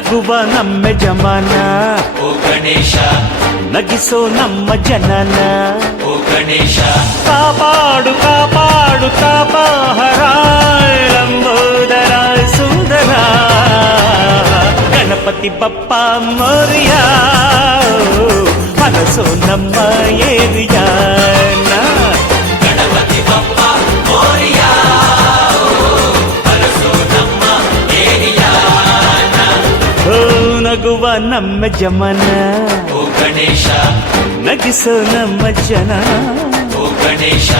ನಗುವ ನಮ್ಮ ಜಮಾನ ಓ ಗಣೇಶ, ನಗಿಸೋ ನಮ್ಮ ಜನನ ಓ ಗಣೇಶ, ಕಾಪಾಡು ಕಾಪಾಡು ತಾಪಹರ ಲಂಬೋದರ ಸುಂದರ ಗಣಪತಿ ಬಪ್ಪ ಮೋರಿಯ ಮನಸ್ಸು ನಮ್ಮ ಏರಿಯಾನ ಗಣಪತಿ ಬಪ್ಪ ಮೋರಿಯ, ಬರಸೋ ನಮ್ಮ ಏರಿಯಾನ. ಓ ನಗುವ ನಮ್ಮ ಜಮನ ಓ ಗಣೇಶ, ನಗಿಸೋ ನಮ್ಮ ಜನ ಓ ಗಣೇಶ,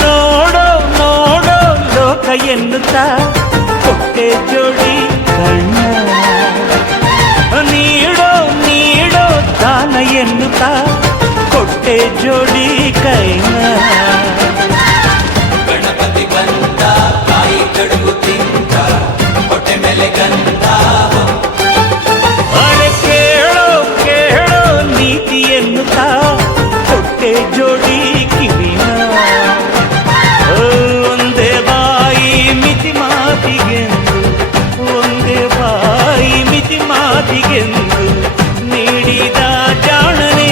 ನೋಡೋ ನೋಡೋ ಲೋಕ ಎನ್ನುತ್ತಾ ಕೊಟ್ಟೆ ಜೋಡಿ ಕಣ್ಣ ನೀಡೋ ನೀಡೋ ದಾನ ಎನ್ನುತ್ತಾ ಕೊಟ್ಟೆ ಜೋಡಿ ಕೈನ ಗಣಪತಿ ಬಂದ ಕಾಯಿ ಕಡುಬು ತಿಂದ ಹೊಟ್ಟೆ ಮೇಲೆ ಗಂಧ. ಅರೆ ಕೇಳೋ ಕೇಳೋ ನೀತಿ ಎನ್ನುತ್ತಾ ಕೊಟ್ಟೆ ಜೋಡಿ ಕಿವಿನ ಒಂದೇ ಬಾಯಿ ಮಿತಿ ಮಾತಿಗೆಂದು ಒಂದೇ ಬಾಯಿ ಮಿತಿ ಮಾತಿಗೆಂದು ನೀಡಿದ ಜಾಣನೇ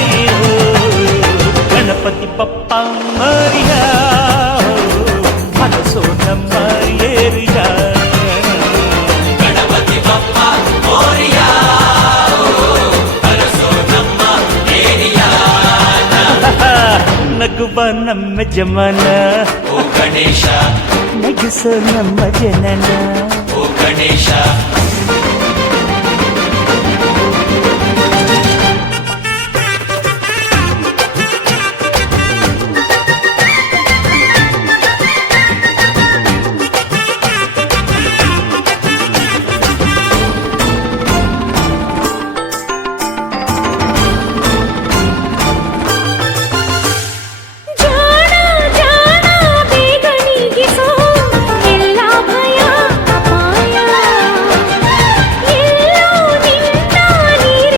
ಗಣಪತಿ ಬಪ್ಪ ಮರಿಯ ಮನಸ್ಸು ನಮ್ಮ ಏರಿಯ ಗಣಪತಿ ಬಪ್ಪ ಮೋರಿಯ, ಬರಸೋ ನಮ್ಮ ಏರಿಯಾನ. ನಗುವ ನಮ್ಮ ಜಮನ ಓ ಗಣೇಶ, ನಗಿಸೋ ನಮ್ಮ ಜನನ ಓ ಗಣೇಶ,